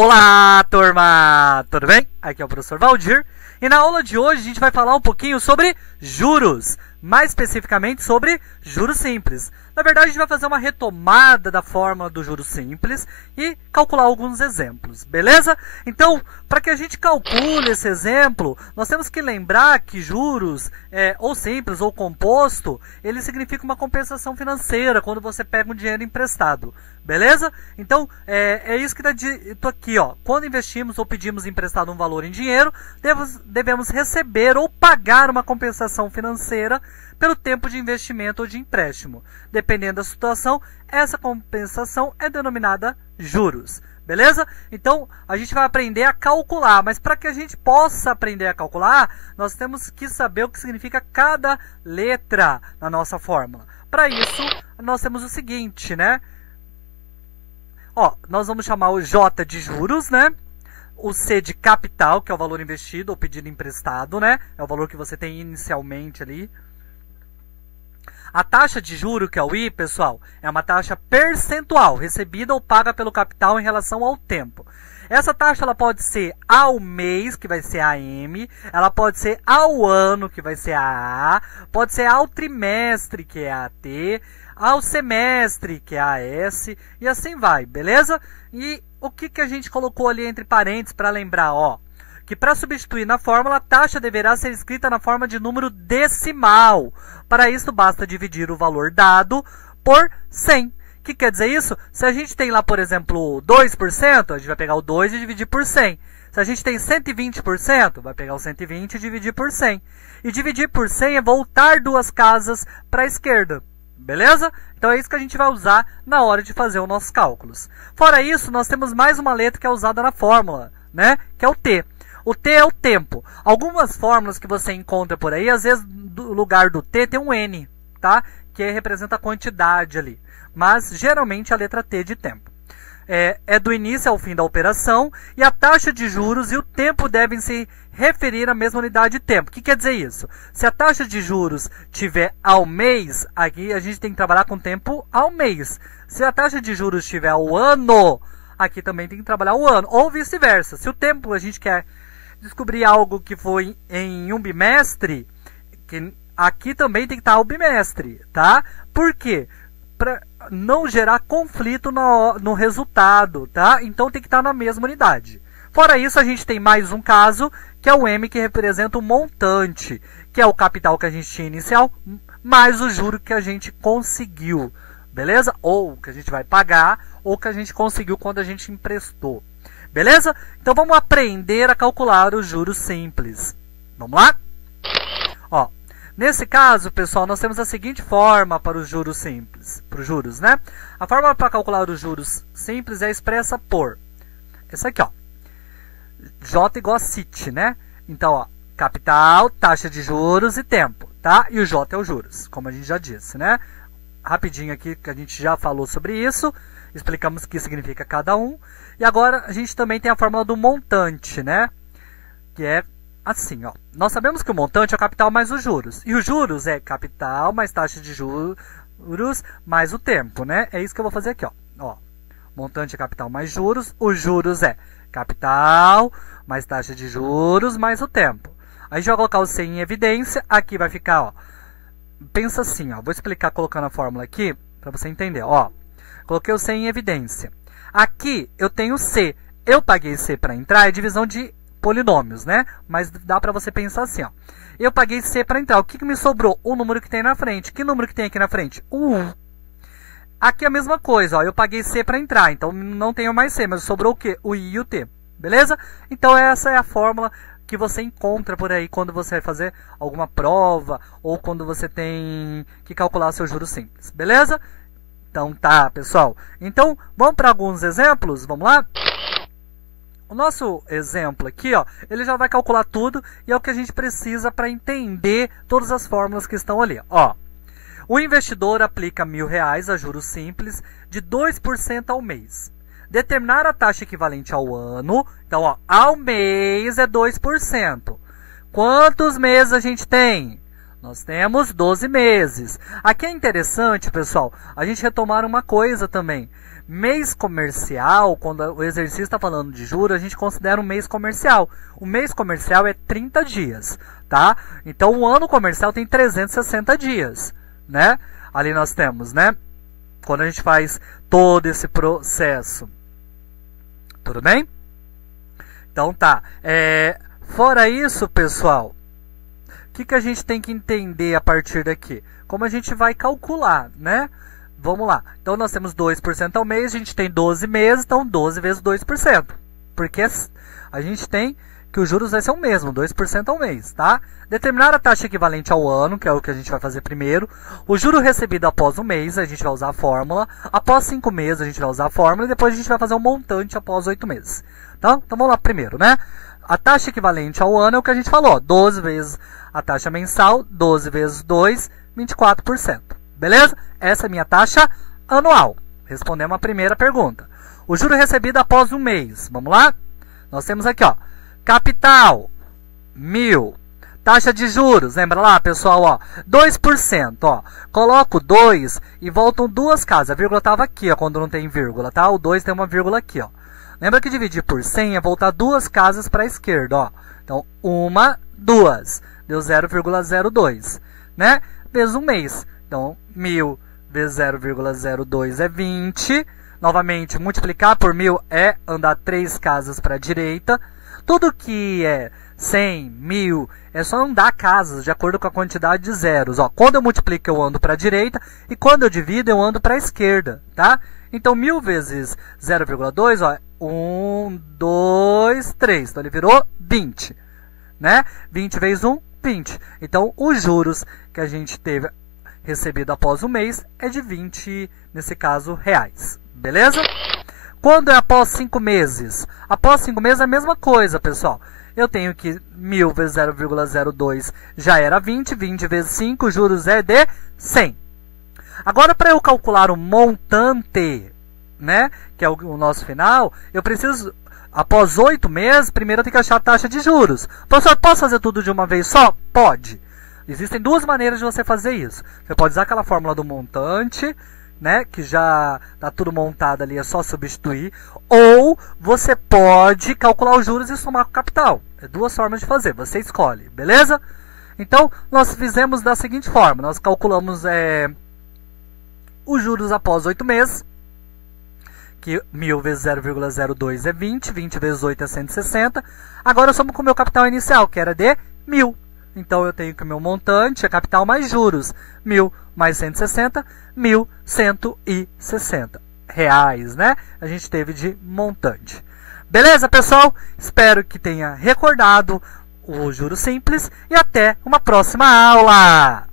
Olá, turma! Tudo bem? Aqui é o professor Valdir e na aula de hoje a gente vai falar um pouquinho sobre juros, mais especificamente sobre juros simples. Na verdade, a gente vai fazer uma retomada da fórmula do juros simples e calcular alguns exemplos, beleza? Então, para que a gente calcule esse exemplo, nós temos que lembrar que juros, ou simples ou composto, ele significa uma compensação financeira quando você pega um dinheiro emprestado, beleza? Então, é isso que está dito aqui, ó. Quando investimos ou pedimos emprestado um valor em dinheiro, devemos receber ou pagar uma compensação financeira pelo tempo de investimento ou de empréstimo. Dependendo da situação, essa compensação é denominada juros. Beleza? Então, a gente vai aprender a calcular, mas para que a gente possa aprender a calcular, nós temos que saber o que significa cada letra na nossa fórmula. Para isso, nós temos o seguinte, né? Ó, nós vamos chamar o J de juros, né? O C de capital, que é o valor investido ou pedido emprestado, né? É o valor que você tem inicialmente ali. A taxa de juro, que é o I, pessoal, é uma taxa percentual, recebida ou paga pelo capital em relação ao tempo. Essa taxa ela pode ser ao mês, que vai ser a M, ela pode ser ao ano, que vai ser a A, pode ser ao trimestre, que é a T, ao semestre, que é a S, e assim vai, beleza? E o que a gente colocou ali entre parênteses para lembrar, ó? Que para substituir na fórmula, a taxa deverá ser escrita na forma de número decimal. Para isso, basta dividir o valor dado por 100. O que quer dizer isso? Se a gente tem lá, por exemplo, 2%, a gente vai pegar o 2 e dividir por 100. Se a gente tem 120%, vai pegar o 120 e dividir por 100. E dividir por 100 é voltar duas casas para a esquerda. Beleza? Então é isso que a gente vai usar na hora de fazer os nossos cálculos. Fora isso, nós temos mais uma letra que é usada na fórmula, né? Que é o T. O T é o tempo. Algumas fórmulas que você encontra por aí, às vezes no lugar do T tem um N, tá? Que representa a quantidade ali. Mas geralmente a letra T de tempo. É do início ao fim da operação e a taxa de juros e o tempo devem se referir à mesma unidade de tempo. O que quer dizer isso? Se a taxa de juros tiver ao mês, aqui a gente tem que trabalhar com tempo ao mês. Se a taxa de juros tiver ao ano, aqui também tem que trabalhar o ano. Ou vice-versa. Se o tempo a gente quer descobrir algo que foi em um bimestre, que aqui também tem que estar o bimestre, tá? Por quê? Para não gerar conflito no resultado, tá? Então tem que estar na mesma unidade. Fora isso, a gente tem mais um caso, que é o M, que representa o montante, que é o capital que a gente tinha inicial, mais o juro que a gente conseguiu, beleza? Ou que a gente vai pagar, ou que a gente conseguiu quando a gente emprestou. Beleza? Então vamos aprender a calcular os juros simples. Vamos lá? Ó, nesse caso, pessoal, nós temos a seguinte forma para os juros simples. Para os juros, né? A forma para calcular os juros simples é expressa por essa aqui, ó. J igual a CIT, né? Então, ó, capital, taxa de juros e tempo, tá? E o J é os juros, como a gente já disse, né? Rapidinho aqui, que a gente já falou sobre isso. Explicamos o que significa cada um. E agora a gente também tem a fórmula do montante, né? Que é assim, ó. Nós sabemos que o montante é o capital mais os juros. E os juros é capital mais taxa de juros mais o tempo, né? É isso que eu vou fazer aqui, ó. Montante é capital mais juros. Os juros é capital mais taxa de juros mais o tempo. Aí a gente vai colocar o C em evidência. Aqui vai ficar, ó. Pensa assim, ó. Vou explicar colocando a fórmula aqui para você entender, ó. Coloquei o C em evidência. Aqui eu tenho C. Eu paguei C para entrar, é divisão de polinômios, né? Mas dá para você pensar assim, ó. Eu paguei C para entrar. O que me sobrou? O número que tem na frente. Que número que tem aqui na frente? O 1. Aqui é a mesma coisa, ó. Eu paguei C para entrar, então não tenho mais C, mas sobrou o quê? O I e o T. Beleza? Então essa é a fórmula que você encontra por aí quando você vai fazer alguma prova ou quando você tem que calcular seus juros simples. Beleza? Então tá, pessoal. Então, vamos para alguns exemplos? Vamos lá? O nosso exemplo aqui, ó, ele já vai calcular tudo e é o que a gente precisa para entender todas as fórmulas que estão ali. Ó, o investidor aplica R$1.000 a juros simples de 2% ao mês. Determinar a taxa equivalente ao ano. Então, ó, ao mês é 2%. Quantos meses a gente tem? Nós temos 12 meses. Aqui é interessante, pessoal, a gente retomar uma coisa também. Mês comercial, quando o exercício está falando de juros, a gente considera um mês comercial. O mês comercial é 30 dias, tá? Então, o ano comercial tem 360 dias, né? Ali nós temos, né? Quando a gente faz todo esse processo. Tudo bem? Então, tá. Fora isso, pessoal, o que a gente tem que entender a partir daqui? Como a gente vai calcular, né? Vamos lá. Então, nós temos 2% ao mês, a gente tem 12 meses, então 12 vezes 2%. Porque a gente tem que os juros vai ser o mesmo, 2% ao mês, tá? Determinar a taxa equivalente ao ano, que é o que a gente vai fazer primeiro. O juro recebido após um mês, a gente vai usar a fórmula. Após 5 meses, a gente vai usar a fórmula. E depois a gente vai fazer um montante após 8 meses. Tá? Então, vamos lá primeiro, né? A taxa equivalente ao ano é o que a gente falou. 12 vezes a taxa mensal, 12 vezes 2, 24%. Beleza? Essa é a minha taxa anual. Respondemos a primeira pergunta. O juro recebido após um mês. Vamos lá? Nós temos aqui, ó. Capital, 1.000. Taxa de juros, lembra lá, pessoal, ó, 2%, ó. Coloco 2 e voltam duas casas. A vírgula estava aqui, ó, quando não tem vírgula, tá? O 2 tem uma vírgula aqui, ó. Lembra que dividir por 100 é voltar duas casas para a esquerda, ó. Então, 1, 2. Deu 0,02, né? Vezes um mês. Então, 1.000 vezes 0,02 é 20. Novamente, multiplicar por 1.000 é andar 3 casas para a direita. Tudo que é 100, 1.000, é só andar casas de acordo com a quantidade de zeros. Ó, quando eu multiplico, eu ando para a direita. E quando eu divido, eu ando para a esquerda, tá? Então, 1.000 vezes 0,2, ó, 1, 2, 3. Então, ele virou 20, né? 20 vezes 1, 20. Então, os juros que a gente teve recebido após um mês é de 20, nesse caso, reais. Beleza? Quando é após 5 meses? Após 5 meses é a mesma coisa, pessoal. Eu tenho que 1.000 vezes 0,02 já era 20. 20 vezes 5, juros é de 100. Agora, para eu calcular o montante, né, que é o nosso final, eu preciso, após 8 meses, primeiro eu tenho que achar a taxa de juros. Professor, posso fazer tudo de uma vez só? Pode. Existem duas maneiras de você fazer isso. Você pode usar aquela fórmula do montante, né, que já está tudo montado ali, é só substituir. Ou você pode calcular os juros e somar com o capital. É duas formas de fazer, você escolhe, beleza? Então, nós fizemos da seguinte forma. Nós calculamos os juros após 8 meses, que 1.000 vezes 0,02 é 20, 20 vezes 8 é 160. Agora eu somo com o meu capital inicial, que era de 1.000. Então, eu tenho que o meu montante é capital mais juros. 1.000 mais 160, 1.160 reais, né? A gente teve de montante. Beleza, pessoal? Espero que tenha recordado o juros simples e até uma próxima aula!